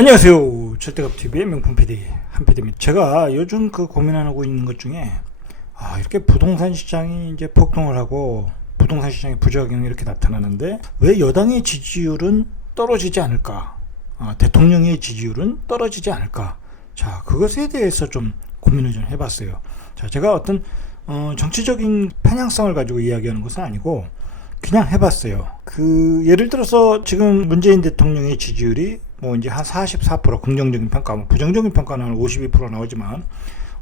안녕하세요. 절대값TV의 명품 PD 한PD입니다. 제가 요즘 고민하고 있는 것 중에 이렇게 부동산 시장이 이제 폭등을 하고 부동산 시장의 부작용이 이렇게 나타나는데 왜 여당의 지지율은 떨어지지 않을까? 대통령의 지지율은 떨어지지 않을까? 자, 그것에 대해서 좀 고민을 좀 해봤어요. 자, 제가 어떤 정치적인 편향성을 가지고 이야기하는 것은 아니고 그냥 해봤어요. 예를 들어서 지금 문재인 대통령의 지지율이 이제 한 44% 긍정적인 평가, 부정적인 평가는 한 52% 나오지만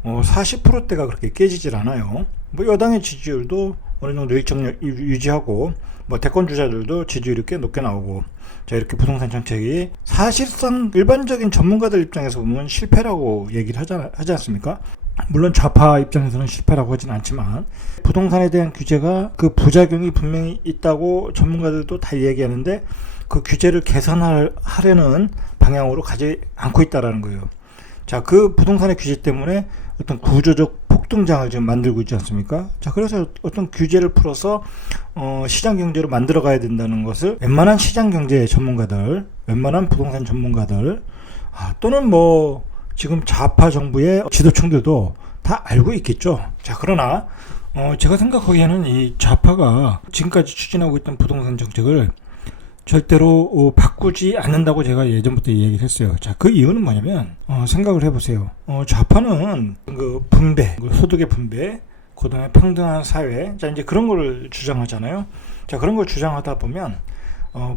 40%대가 그렇게 깨지질 않아요. 여당의 지지율도 어느 정도 일정 유지하고 대권 주자들도 지지율이 꽤 높게 나오고, 자, 이렇게 부동산 정책이 사실상 일반적인 전문가들 입장에서 보면 실패라고 얘기를 하지 않습니까? 물론 좌파 입장에서는 실패라고 하진 않지만 부동산에 대한 규제가 그 부작용이 분명히 있다고 전문가들도 다 얘기하는데 그 규제를 개선하려는 방향으로 가지 않고 있다라는 거예요. 자, 그 부동산의 규제 때문에 어떤 구조적 폭등장을 지금 만들고 있지 않습니까? 자, 그래서 어떤 규제를 풀어서 시장 경제로 만들어 가야 된다는 것을 웬만한 시장 경제 전문가들, 웬만한 부동산 전문가들, 또는 지금 좌파 정부의 지도층들도 다 알고 있겠죠. 자, 그러나 제가 생각하기에는 이 좌파가 지금까지 추진하고 있던 부동산 정책을 절대로 바꾸지 않는다고 제가 예전부터 얘기를 했어요. 자, 그 이유는 뭐냐면 생각을 해보세요. 좌파는 분배, 소득의 분배, 그다음에 평등한 사회, 자, 이제 그런 걸 주장하잖아요. 자, 그런 걸 주장하다 보면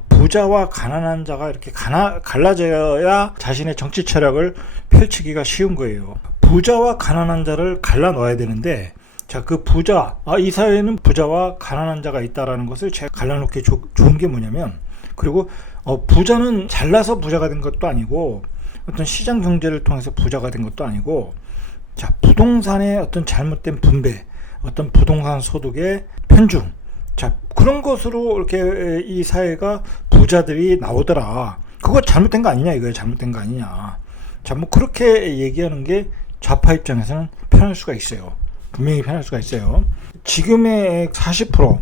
부자와 가난한 자가 이렇게 갈라져야 자신의 정치 철학을 펼치기가 쉬운 거예요. 부자와 가난한 자를 갈라 넣어야 되는데, 자, 그 부자, 이 사회에는 부자와 가난한 자가 있다라는 것을 제가 갈라놓기 좋은 게 뭐냐면, 그리고 부자는 잘나서 부자가 된 것도 아니고 어떤 시장 경제를 통해서 부자가 된 것도 아니고, 자, 부동산의 어떤 잘못된 분배, 어떤 부동산 소득의 편중, 자, 그런 것으로 이렇게 이 사회가 부자들이 나오더라. 그거 잘못된 거 아니냐, 이거야. 잘못된 거 아니냐. 자, 그렇게 얘기하는 게 좌파 입장에서는 편할 수가 있어요. 분명히 편할 수가 있어요. 지금의 40%,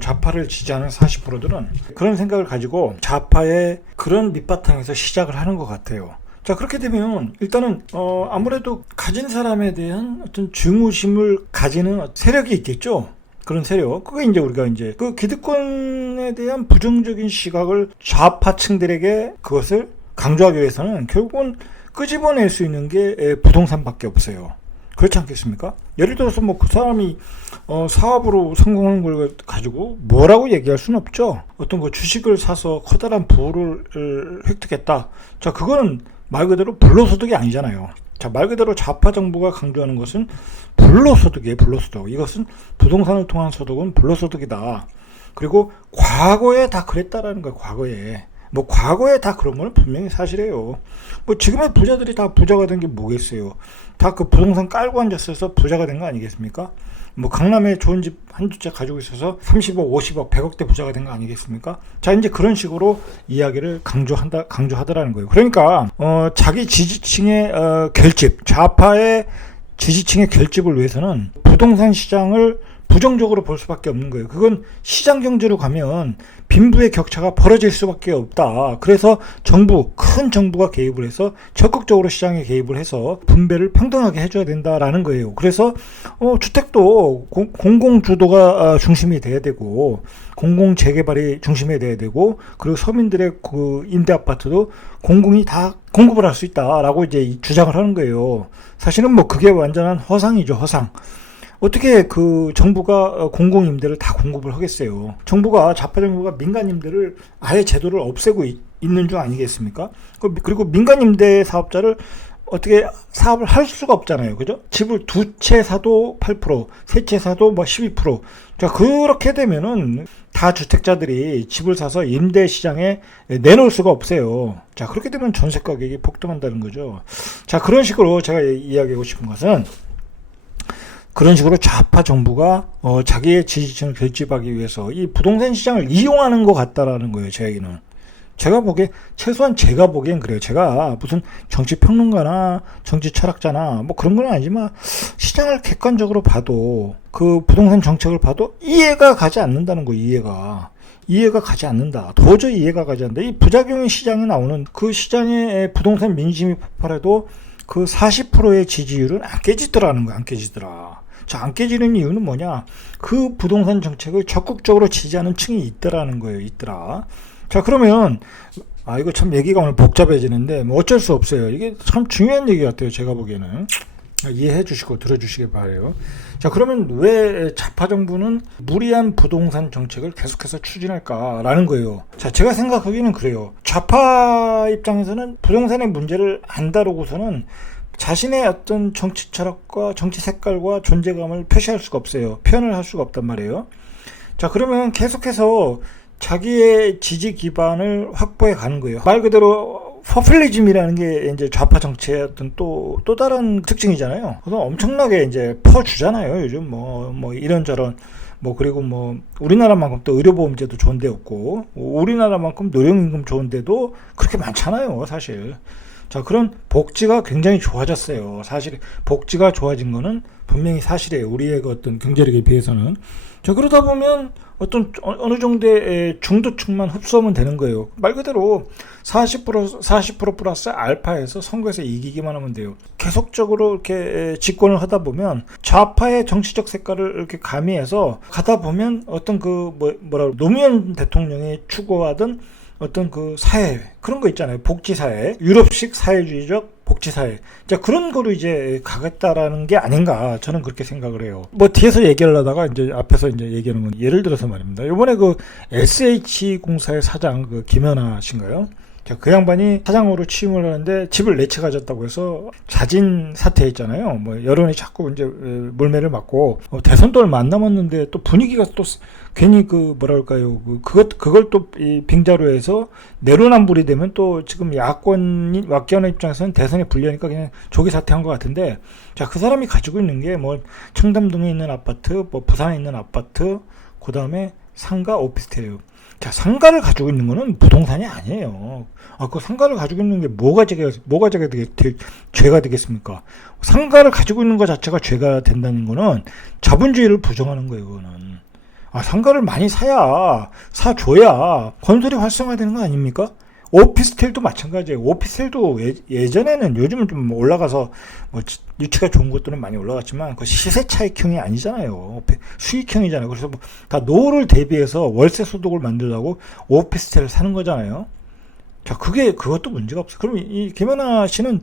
좌파를 지지하는 40%들은 그런 생각을 가지고 좌파의 그런 밑바탕에서 시작을 하는 것 같아요. 자, 그렇게 되면 일단은 아무래도 가진 사람에 대한 어떤 증오심을 가지는 세력이 있겠죠. 그런 세력. 그게 이제 우리가 그 기득권에 대한 부정적인 시각을 좌파층들에게 그것을 강조하기 위해서는 결국은 끄집어낼 수 있는 게 부동산밖에 없어요. 그렇지 않겠습니까? 예를 들어서 그 사람이 사업으로 성공한 걸 가지고 뭐라고 얘기할 수는 없죠. 어떤 주식을 사서 커다란 부를 획득했다. 자, 그거는 말 그대로 불로소득이 아니잖아요. 자, 말 그대로 좌파 정부가 강조하는 것은 불로소득이에요. 불로소득. 이것은 부동산을 통한 소득은 불로소득이다. 그리고 과거에 다 그랬다라는 거예요. 과거에 다 그런 건 분명히 사실이에요. 지금의 부자들이 다 부자가 된 게 뭐겠어요. 다 그 부동산 깔고 앉았어서 부자가 된 거 아니겠습니까? 강남에 좋은 집 한 두 채 가지고 있어서 30억, 50억, 100억대 부자가 된 거 아니겠습니까? 자, 이제 그런 식으로 이야기를 강조하더라는 거예요. 그러니까 자기 지지층의 결집, 좌파의 지지층의 결집을 위해서는 부동산 시장을 부정적으로 볼 수밖에 없는 거예요. 그건 시장 경제로 가면 빈부의 격차가 벌어질 수밖에 없다. 그래서 큰 정부가 개입을 해서 적극적으로 시장에 개입을 해서 분배를 평등하게 해줘야 된다라는 거예요. 그래서 주택도 공공주도가 중심이 돼야 되고 공공재개발이 중심이 돼야 되고, 그리고 서민들의 임대 아파트도 공공이 다 공급을 할 수 있다라고 이제 주장을 하는 거예요. 사실은 그게 완전한 허상이죠, 허상. 어떻게 정부가 공공임대를 다 공급을 하겠어요? 좌파 정부가 민간임대를 아예 제도를 없애고 있는 중 아니겠습니까? 그리고 민간임대 사업자를 어떻게 사업을 할 수가 없잖아요. 그죠? 집을 두 채 사도 8%, 세 채 사도 12%. 자, 그렇게 되면은 다 주택자들이 집을 사서 임대 시장에 내놓을 수가 없어요. 자, 그렇게 되면 전세 가격이 폭등한다는 거죠. 자, 그런 식으로 제가 이야기하고 싶은 것은, 그런 식으로 좌파 정부가 자기의 지지층을 결집하기 위해서 이 부동산 시장을 이용하는 것 같다라는 거예요. 제 얘기는. 최소한 제가 보기엔 그래요. 제가 무슨 정치 평론가나 정치 철학자나 그런 건 아니지만 시장을 객관적으로 봐도 그 부동산 정책을 봐도 이해가 가지 않는다는 거예요. 이해가 가지 않는다. 도저히 이해가 가지 않는다. 이 부작용의 시장에 나오는 그 시장의 부동산 민심이 폭발해도 그 40%의 지지율은 안 깨지더라는 거야. 안 깨지더라. 자, 안 깨지는 이유는 뭐냐? 그 부동산 정책을 적극적으로 지지하는 층이 있더라는 거예요. 있더라. 자, 그러면 이거 참 얘기가 오늘 복잡해지는데 뭐 어쩔 수 없어요. 이게 참 중요한 얘기 같아요. 제가 보기에는. 이해해 주시고 들어주시길 바라요. 자, 그러면 왜 좌파 정부는 무리한 부동산 정책을 계속해서 추진할까라는 거예요. 자, 제가 생각하기에는 그래요. 좌파 입장에서는 부동산의 문제를 안 다루고서는 자신의 어떤 정치 철학과 정치 색깔과 존재감을 표시할 수가 없어요. 표현을 할 수가 없단 말이에요. 자, 그러면 계속해서 자기의 지지 기반을 확보해 가는 거예요. 말 그대로 포퓰리즘이라는 게 이제 좌파 정치의 어떤 또 다른 특징이잖아요. 그래서 엄청나게 이제 퍼주잖아요. 요즘 뭐 이런저런 그리고 우리나라만큼 또 의료보험제도 좋은 데 없고 우리나라만큼 노령임금 좋은 데도 그렇게 많잖아요, 사실. 자, 그런 복지가 굉장히 좋아졌어요. 사실 복지가 좋아진 거는 분명히 사실이에요. 우리의 그 어떤 경제력에 비해서는. 자, 그러다 보면 어떤 어느 정도의 중도층만 흡수하면 되는 거예요. 말 그대로 40% 플러스 알파에서 선거에서 이기기만 하면 돼요. 계속적으로 이렇게 집권을 하다 보면 좌파의 정치적 색깔을 이렇게 가미해서 가다 보면 어떤 노무현 대통령이 추구하던 어떤 그 사회, 그런 거 있잖아요. 복지사회, 유럽식 사회주의적 복지사회. 자, 그런 거로 이제 가겠다라는 게 아닌가. 저는 그렇게 생각을 해요. 뒤에서 얘기를 하다가 이제 앞에서 이제 얘기하는 건 예를 들어서 말입니다. 이번에 그 SH공사의 사장, 김연아 씨인가요? 자, 그 양반이 사장으로 취임을 하는데 집을 4채 가졌다고 해서 자진 사퇴했잖아요. 여론이 자꾸 이제 물매를 맞고 대선도 얼마 안 남았는데 또 분위기가 또 괜히 그걸 또 이 빙자로 해서 내로남불이 되면 또 지금 야권 입장에서는 대선에 불리하니까 그냥 조기 사퇴한 것 같은데, 자, 그 사람이 가지고 있는 게 청담동에 있는 아파트, 부산에 있는 아파트, 그 다음에 상가, 오피스텔이에요. 자, 상가를 가지고 있는 거는 부동산이 아니에요. 그 상가를 가지고 있는 게 뭐가 죄가 되겠습니까? 상가를 가지고 있는 것 자체가 죄가 된다는 거는 자본주의를 부정하는 거예요, 그거는. 상가를 많이 사줘야 건설이 활성화되는 거 아닙니까? 오피스텔도 마찬가지예요. 오피스텔도 예전에는, 요즘은 좀 올라가서 유치가 좋은 것들은 많이 올라갔지만 그 시세 차익형이 아니잖아요. 수익형이잖아요. 그래서 다 노후를 대비해서 월세 소득을 만들려고 오피스텔을 사는 거잖아요. 자, 그것도 문제가 없어. 그럼 이 김연아 씨는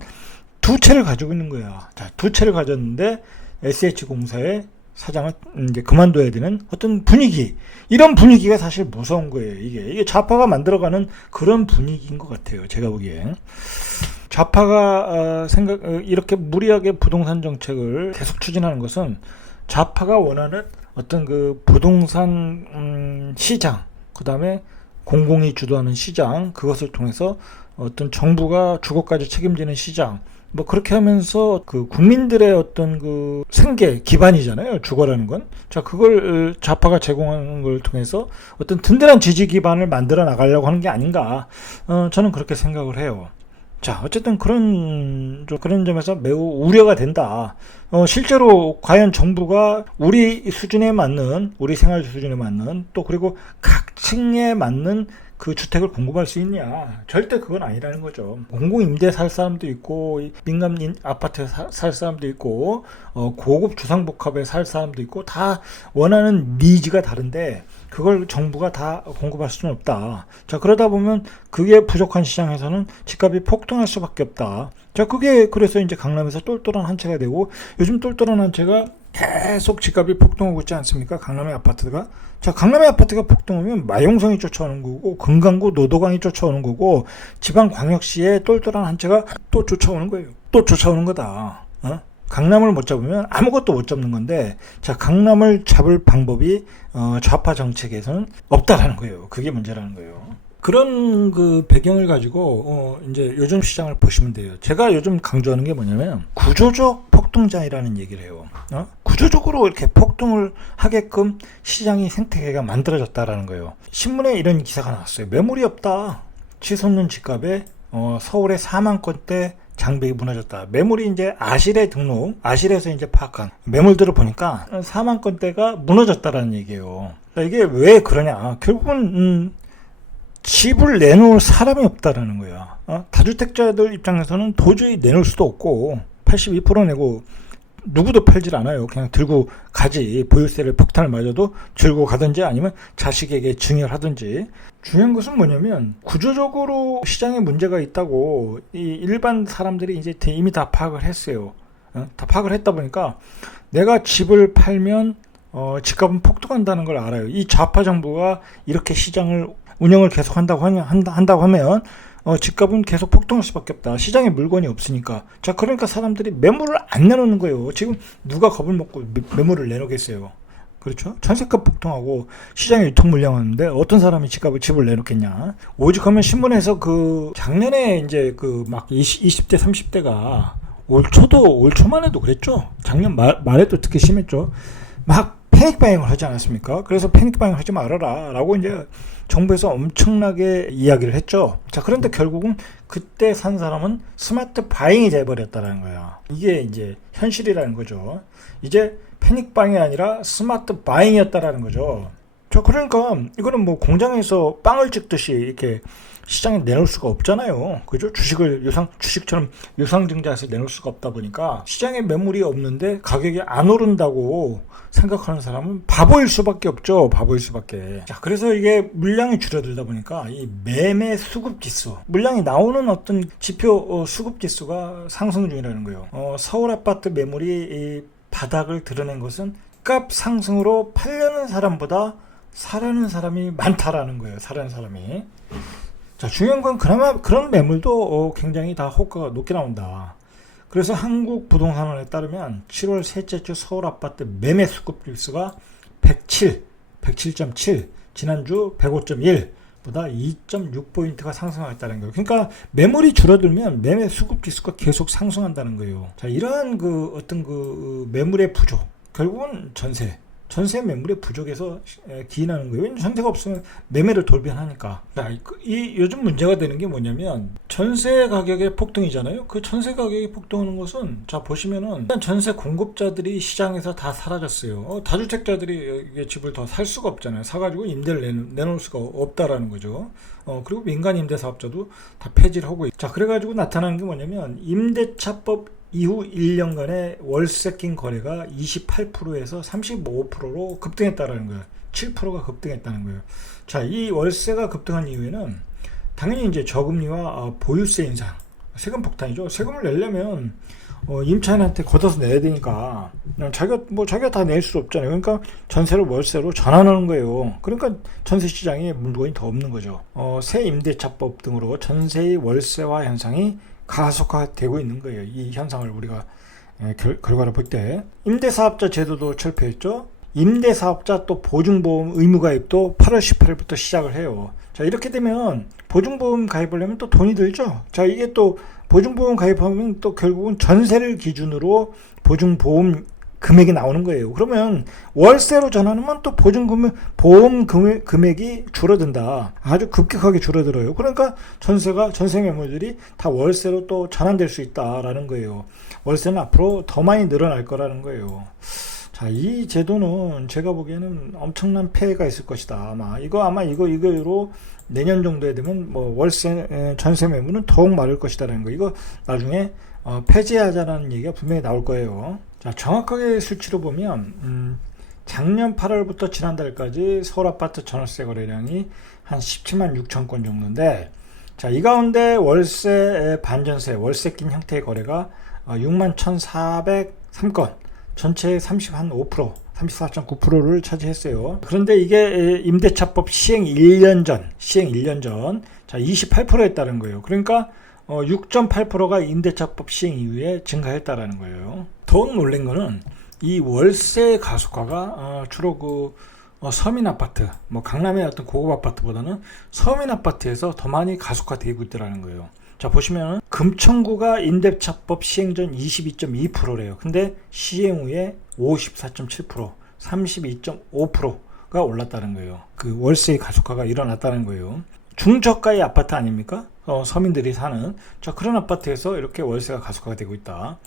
2채를 가지고 있는 거야. 자, 2채를 가졌는데 SH공사에 사장을 이제 그만둬야 되는 어떤 분위기, 이런 분위기가 사실 무서운 거예요. 이게 좌파가 만들어가는 그런 분위기인 것 같아요. 제가 보기엔 좌파가 이렇게 무리하게 부동산 정책을 계속 추진하는 것은 좌파가 원하는 어떤 그 부동산 시장, 그 다음에 공공이 주도하는 시장, 그것을 통해서 어떤 정부가 주거까지 책임지는 시장, 그렇게 하면서 그 국민들의 어떤 그 생계 기반이잖아요. 주거라는 건. 자, 그걸 좌파가 제공하는 걸 통해서 어떤 든든한 지지 기반을 만들어 나가려고 하는 게 아닌가. 저는 그렇게 생각을 해요. 자, 어쨌든 그런 점에서 매우 우려가 된다. 실제로 과연 정부가 우리 수준에 맞는, 우리 생활 수준에 맞는, 또 그리고 각 층에 맞는 그 주택을 공급할 수 있냐? 절대 그건 아니라는 거죠. 공공임대 살 사람도 있고, 민간 아파트에 살 사람도 있고, 고급 주상복합에 살 사람도 있고, 다 원하는 니즈가 다른데 그걸 정부가 다 공급할 수는 없다. 자, 그러다 보면 그게 부족한 시장에서는 집값이 폭등할 수밖에 없다. 자, 그게 그래서 이제 강남에서 똘똘한 한 채가 되고, 요즘 똘똘한 한 채가 계속 집값이 폭등하고 있지 않습니까? 강남의 아파트가. 자, 강남의 아파트가 폭등하면 마용성이 쫓아오는 거고, 금강구 노도강이 쫓아오는 거고, 지방광역시의 똘똘한 한 채가 또 쫓아오는 거예요. 또 쫓아오는 거다. 강남을 못 잡으면 아무것도 못 잡는 건데, 자, 강남을 잡을 방법이 좌파 정책에서는 없다라는 거예요. 그게 문제라는 거예요. 그런 그 배경을 가지고 이제 요즘 시장을 보시면 돼요. 제가 요즘 강조하는 게 뭐냐면 구조적 폭등장이라는 얘기를 해요. 구조적으로 이렇게 폭등을 하게끔 시장이 생태계가 만들어졌다라는 거예요. 신문에 이런 기사가 나왔어요. 매물이 없다. 치솟는 집값에 서울의 4만 건대 장벽이 무너졌다. 매물이 이제 아실에 등록, 아실에서 이제 파악한 매물들을 보니까 4만 건대가 무너졌다라는 얘기예요. 이게 왜 그러냐? 결국은 집을 내놓을 사람이 없다라는 거야. 다주택자들 입장에서는 도저히 내놓을 수도 없고 82% 내고 누구도 팔질 않아요. 그냥 들고 가지. 보유세를 폭탄을 맞아도 들고 가든지 아니면 자식에게 증여하든지. 중요한 것은 뭐냐면 구조적으로 시장에 문제가 있다고 이 일반 사람들이 이제 이미 다 파악을 했어요. 다 파악을 했다 보니까 내가 집을 팔면 집값은 폭등한다는 걸 알아요. 이 좌파 정부가 이렇게 시장을 운영을 계속 한다고 하면 집값은 계속 폭등할 수밖에 없다. 시장에 물건이 없으니까. 자, 그러니까 사람들이 매물을 안 내놓는 거예요. 지금 누가 겁을 먹고 매물을 내놓겠어요. 그렇죠? 전세값 폭등하고 시장에 유통 물량 왔는데 어떤 사람이 집을 내놓겠냐? 오죽하면 신문에서 작년에 이제 막 20대 30대가 올 초만 해도 그랬죠. 작년 말에도 특히 심했죠. 막 패닉바잉을 하지 않았습니까? 그래서 패닉바잉 하지 말아라 라고 이제 정부에서 엄청나게 이야기를 했죠. 자, 그런데 결국은 그때 산 사람은 스마트 바잉이 돼버렸다는 거야. 이게 이제 현실이라는 거죠. 이제 패닉바잉이 아니라 스마트 바잉이었다라는 거죠. 자, 그러니까 이거는 뭐 공장에서 빵을 찍듯이 이렇게 시장에 내놓을 수가 없잖아요. 그죠? 주식처럼 유상증자해서 내놓을 수가 없다 보니까 시장에 매물이 없는데 가격이 안 오른다고 생각하는 사람은 바보일 수밖에 없죠. 바보일 수밖에. 자, 그래서 이게 물량이 줄어들다 보니까 이 매매 수급 지수, 물량이 나오는 어떤 지표 수급 지수가 상승 중이라는 거예요. 서울 아파트 매물이 이 바닥을 드러낸 것은 값 상승으로 팔려는 사람보다 사려는 사람이 많다라는 거예요. 사려는 사람이. 자, 중요한 건 그나마 그런 매물도 굉장히 다 호가가 높게 나온다. 그래서 한국부동산원에 따르면 7월 셋째 주 서울 아파트 매매 수급 지수가 107.7, 지난주 105.1보다 2.6포인트가 상승했다는 거예요. 그러니까 매물이 줄어들면 매매 수급 지수가 계속 상승한다는 거예요. 자, 이러한 어떤 매물의 부족, 결국은 전세 매물의 부족에서 기인하는 거예요. 왜냐면 전세가 없으면 매매를 돌변하니까. 이 요즘 문제가 되는 게 뭐냐면 전세 가격의 폭등이잖아요. 그 전세 가격이 폭등하는 것은 자 보시면은 일단 전세 공급자들이 시장에서 다 사라졌어요. 다주택자들이 집을 더 살 수가 없잖아요. 사가지고 임대를 내놓을 수가 없다라는 거죠. 그리고 민간 임대 사업자도 다 폐지를 하고 있죠. 자, 그래가지고 나타나는 게 뭐냐면 임대차법 이후 1년간의 월세 낀 거래가 28%에서 35%로 급등했다는 거예요. 7%가 급등했다는 거예요. 자, 이 월세가 급등한 이유에는 당연히 이제 저금리와 보유세 인상, 세금 폭탄이죠. 세금을 내려면 임차인한테 걷어서 내야 되니까 자기가 다 낼 수 없잖아요. 그러니까 전세를 월세로 전환하는 거예요. 그러니까 전세 시장에 물건이 더 없는 거죠. 새 임대차법 등으로 전세의 월세화 현상이 가속화되고 있는 거예요. 이 현상을 우리가 결과를 볼 때 임대사업자 제도도 철폐했죠. 임대사업자 또 보증보험 의무가입도 8월 18일부터 시작을 해요. 자, 이렇게 되면 보증보험 가입하려면 또 돈이 들죠. 자, 이게 또 보증보험 가입하면 또 결국은 전세를 기준으로 보증보험 금액이 나오는 거예요. 그러면 월세로 전환하면 또 보험 금액이 줄어든다. 아주 급격하게 줄어들어요. 그러니까 전세 매물들이 다 월세로 또 전환될 수 있다라는 거예요. 월세는 앞으로 더 많이 늘어날 거라는 거예요. 자, 이 제도는 제가 보기에는 엄청난 폐해가 있을 것이다. 아마 이거로 내년 정도에 되면 뭐 전세 매물은 더욱 마를 것이다라는 거. 이거 나중에 폐지하자라는 얘기가 분명히 나올 거예요. 자, 정확하게 수치로 보면 작년 8월부터 지난달까지 서울 아파트 전월세 거래량이 한 17만 6천 건 정도인데, 자, 이 가운데 월세 반전세, 월세 낀 형태의 거래가 6만 1,403건, 전체의 34.9%를 차지했어요. 그런데 이게 임대차법 시행 1년 전, 자, 28%였다는 거예요. 그러니까 6.8%가 임대차법 시행 이후에 증가했다라는 거예요. 더욱 놀란 거는 이 월세 가속화가 주로 서민 아파트, 뭐 강남의 어떤 고급 아파트보다는 서민 아파트에서 더 많이 가속화되고 있다는 거예요. 자, 보시면 금천구가 임대차법 시행 전 22.2%래요. 근데 시행 후에 54.7%, 32.5%가 올랐다는 거예요. 그 월세의 가속화가 일어났다는 거예요. 중저가의 아파트 아닙니까? 서민들이 사는 자 그런 아파트에서 이렇게 월세가 가속화가 되고 있다.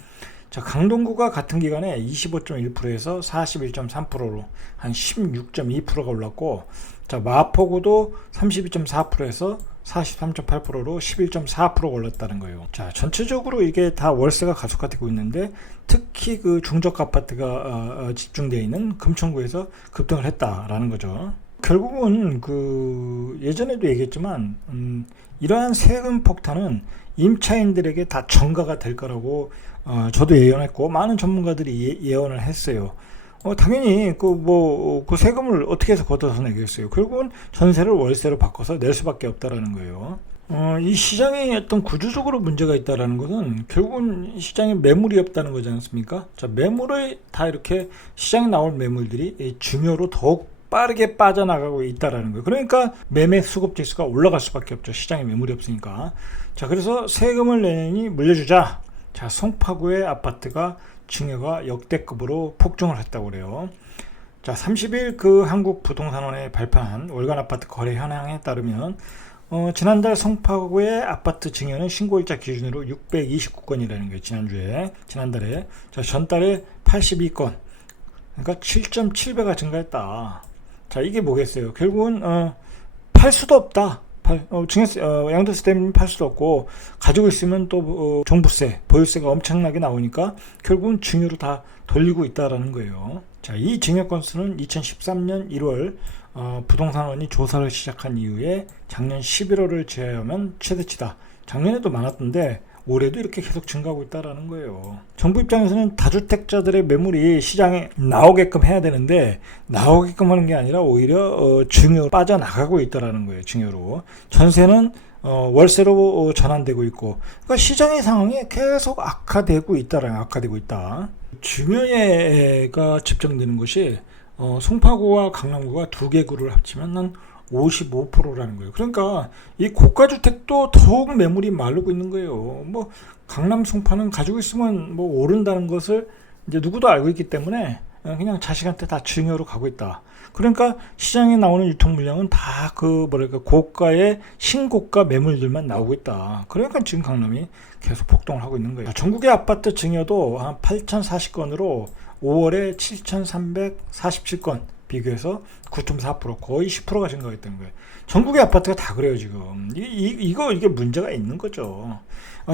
자 강동구가 같은 기간에 25.1%에서 41.3%로 한 16.2%가 올랐고 자 마포구도 32.4%에서 43.8%로 11.4%가 올랐다는 거예요. 자 전체적으로 이게 다 월세가 가속화되고 있는데 특히 그 중저가 아파트가 집중되어 있는 금천구에서 급등을 했다라는 거죠. 결국은 그 예전에도 얘기했지만 이러한 세금 폭탄은 임차인들에게 다 전가가 될 거라고 저도 예언했고 많은 전문가들이 예언을 했어요. 당연히 그 세금을 어떻게 해서 걷어서 내겠어요. 결국은 전세를 월세로 바꿔서 낼 수밖에 없다라는 거예요. 이 시장에 어떤 구조적으로 문제가 있다라는 것은 결국은 시장에 매물이 없다는 거지 않습니까? 자, 매물을 다 이렇게 시장에 나올 매물들이 증여로 더욱 빠르게 빠져나가고 있다라는 거예요. 그러니까 매매 수급 지수가 올라갈 수밖에 없죠. 시장에 매물이 없으니까. 자, 그래서 세금을 내니 물려주자. 자, 송파구의 아파트가 증여가 역대급으로 폭증을 했다고 그래요. 자, 30일 그 한국부동산원에 발표한 월간 아파트 거래 현황에 따르면 지난달 송파구의 아파트 증여는 신고일자 기준으로 629건이라는 거예요. 지난달에. 자, 전달에 82건. 그러니까 7.7배가 증가했다. 자, 이게 뭐겠어요? 결국은 팔 수도 없다. 양도세 때문에 팔 수도 없고 가지고 있으면 또 종부세, 보유세가 엄청나게 나오니까 결국은 증여로 다 돌리고 있다라는 거예요. 자, 이 증여 건수는 2013년 1월 부동산원이 조사를 시작한 이후에 작년 11월을 제외하면 최대치다. 작년에도 많았던데 올해도 이렇게 계속 증가하고 있다라는 거예요. 정부 입장에서는 다주택자들의 매물이 시장에 나오게끔 해야 되는데 나오게끔 하는 게 아니라 오히려 증여로 빠져나가고 있다라는 거예요. 증여로. 전세는 월세로 전환되고 있고 그러니까 시장의 상황이 계속 악화되고 있다. 증여가 집중되는 것이 송파구와 강남구가 두 개 구를 합치면 한 55%라는 거예요. 그러니까 이 고가주택도 더욱 매물이 마르고 있는 거예요. 뭐 강남 송파는 가지고 있으면 뭐 오른다는 것을 이제 누구도 알고 있기 때문에 그냥 자식한테 다 증여로 가고 있다. 그러니까 시장에 나오는 유통 물량은 다 고가의 신고가 매물들만 나오고 있다. 그러니까 지금 강남이 계속 폭동을 하고 있는 거예요. 전국의 아파트 증여도 한 8,040건으로 5월에 7,347건 비교해서 9.4% 거의 10%가 증가했다는 거예요. 전국의 아파트가 다 그래요 지금. 이게 문제가 있는 거죠.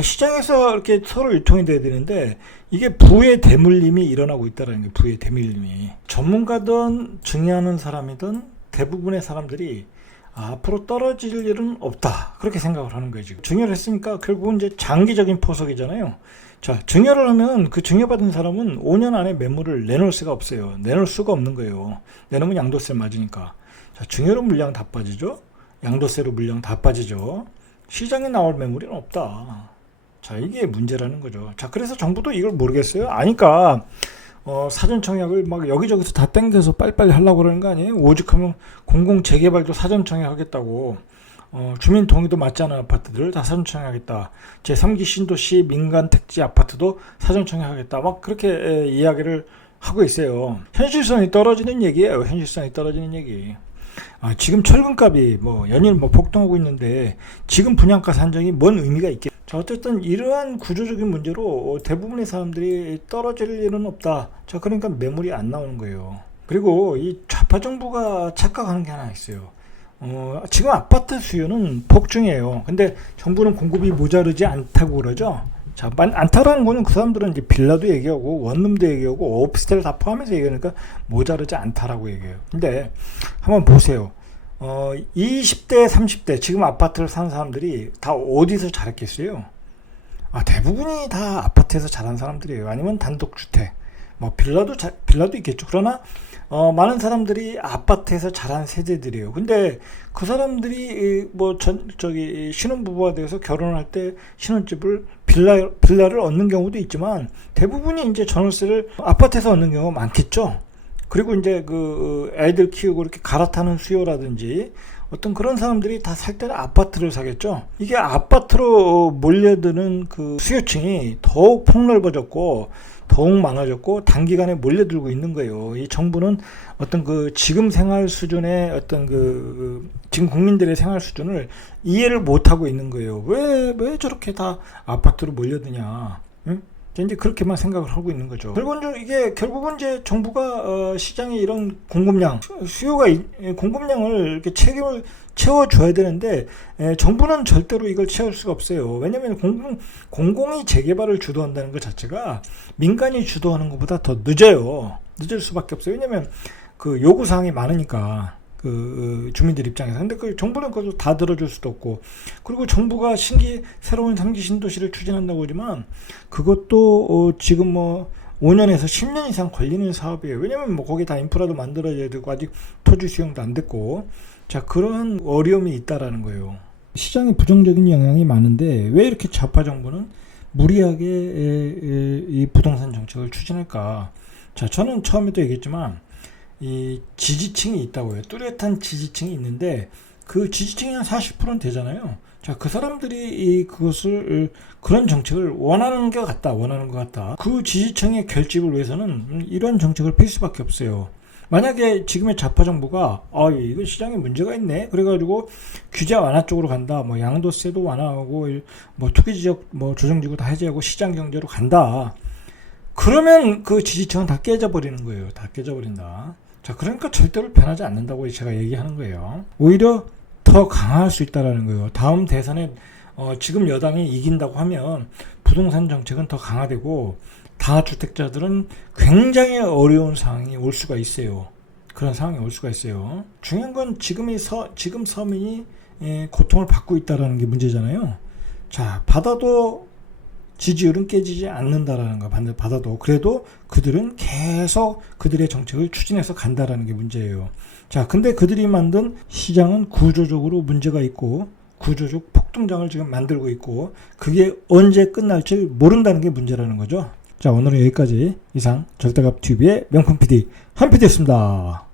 시장에서 이렇게 서로 유통이 돼야 되는데 이게 부의 대물림이 일어나고 있다는 거예요. 부의 대물림이. 전문가든 증여하는 사람이든 대부분의 사람들이 앞으로 떨어질 일은 없다 그렇게 생각을 하는 거예요. 지금 증여를 했으니까 결국은 이제 장기적인 포석이잖아요. 자, 증여를 하면 그 증여받은 사람은 5년 안에 매물을 내놓을 수가 없어요. 내놓을 수가 없는 거예요. 내놓으면 양도세 맞으니까. 자, 증여로 물량 다 빠지죠. 양도세로 물량 다 빠지죠. 시장에 나올 매물이 없다. 자, 이게 문제라는 거죠. 자, 그래서 정부도 이걸 모르겠어요. 아니까 사전청약을 막 여기저기서 다 땡겨서 빨리빨리 하려고 그러는 거 아니에요? 오죽하면 공공재개발도 사전청약 하겠다고. 주민 동의도 맞지 않은 아파트들을 다 사전청약하겠다. 제3기 신도시 민간 택지 아파트도 사전청약하겠다. 막 그렇게 이야기를 하고 있어요. 현실성이 떨어지는 얘기예요. 현실성이 떨어지는 얘기. 지금 철근값이 연일 폭등하고 있는데 지금 분양가 산정이 뭔 의미가 있겠죠. 자, 어쨌든 이러한 구조적인 문제로 대부분의 사람들이 떨어질 일은 없다. 자, 그러니까 매물이 안 나오는 거예요. 그리고 이 좌파 정부가 착각하는 게 하나 있어요. 지금 아파트 수요는 폭증이에요. 근데 정부는 공급이 모자르지 않다고 그러죠. 자, 않다라는 거는 그 사람들은 이제 빌라도 얘기하고 원룸도 얘기하고 오피스텔 다 포함해서 얘기하니까 모자르지 않다라고 얘기해요. 근데 한번 보세요. 20대, 30대 지금 아파트를 사는 사람들이 다 어디서 자랐겠어요? 대부분이 다 아파트에서 자란 사람들이에요. 아니면 단독주택, 빌라도 있겠죠. 그러나 많은 사람들이 아파트에서 자란 세대들이에요. 근데 그 사람들이 신혼부부가 돼서 결혼할 때 신혼집을 빌라를 얻는 경우도 있지만 대부분이 이제 전월세를 아파트에서 얻는 경우가 많겠죠. 그리고 이제 애들 키우고 이렇게 갈아타는 수요라든지 어떤 그런 사람들이 다 살 때는 아파트를 사겠죠. 이게 아파트로 몰려드는 그 수요층이 더욱 폭넓어졌고 더욱 많아졌고 단기간에 몰려들고 있는 거예요. 이 정부는 어떤 그 지금 생활 수준의 어떤 지금 국민들의 생활 수준을 이해를 못 하고 있는 거예요. 왜 저렇게 다 아파트로 몰려드냐? 응? 이제 그렇게만 생각을 하고 있는 거죠. 결국은 이제 정부가 시장에 이런 공급량, 공급량을 이렇게 책임을 채워줘야 되는데 정부는 절대로 이걸 채울 수가 없어요. 왜냐하면 공공이 재개발을 주도한다는 것 자체가 민간이 주도하는 것보다 더 늦어요. 늦을 수밖에 없어요. 왜냐하면 그 요구 사항이 많으니까. 주민들 입장에서. 근데 정부는 그것도 다 들어줄 수도 없고, 그리고 정부가 새로운 3기 신도시를 추진한다고 하지만, 그것도, 지금 5년에서 10년 이상 걸리는 사업이에요. 왜냐면 거기 다 인프라도 만들어져야 되고, 아직 토지 수용도 안 됐고, 자, 그러한 어려움이 있다라는 거예요. 시장에 부정적인 영향이 많은데, 왜 이렇게 좌파 정부는 무리하게 이 부동산 정책을 추진할까? 자, 저는 처음에도 얘기했지만, 이 지지층이 있다고요. 뚜렷한 지지층이 있는데 그 지지층이 한 40%는 되잖아요. 자, 그 사람들이 그런 정책을 원하는 것 같다. 그 지지층의 결집을 위해서는 이런 정책을 펼 수밖에 없어요. 만약에 지금의 좌파 정부가 이거 시장에 문제가 있네. 그래가지고 규제 완화 쪽으로 간다. 양도세도 완화하고 투기지역 조정지구 다 해제하고 시장 경제로 간다. 그러면 그 지지층은 다 깨져버리는 거예요. 다 깨져버린다. 자, 그러니까 절대로 변하지 않는다고 제가 얘기하는 거예요. 오히려 더 강화할 수 있다라는 거예요. 다음 대선에 지금 여당이 이긴다고 하면 부동산 정책은 더 강화되고 다주택자들은 굉장히 어려운 상황이 올 수가 있어요. 그런 상황이 올 수가 있어요. 중요한 건 지금 서민이 고통을 받고 있다라는 게 문제잖아요. 자, 받아도 지지율은 깨지지 않는다라는 거 받아도 그래도 그들은 계속 그들의 정책을 추진해서 간다라는 게 문제예요. 자, 근데 그들이 만든 시장은 구조적으로 문제가 있고 구조적 폭등장을 지금 만들고 있고 그게 언제 끝날지 모른다는 게 문제라는 거죠. 자, 오늘은 여기까지 이상 절대값TV의 명품 PD 한 PD였습니다.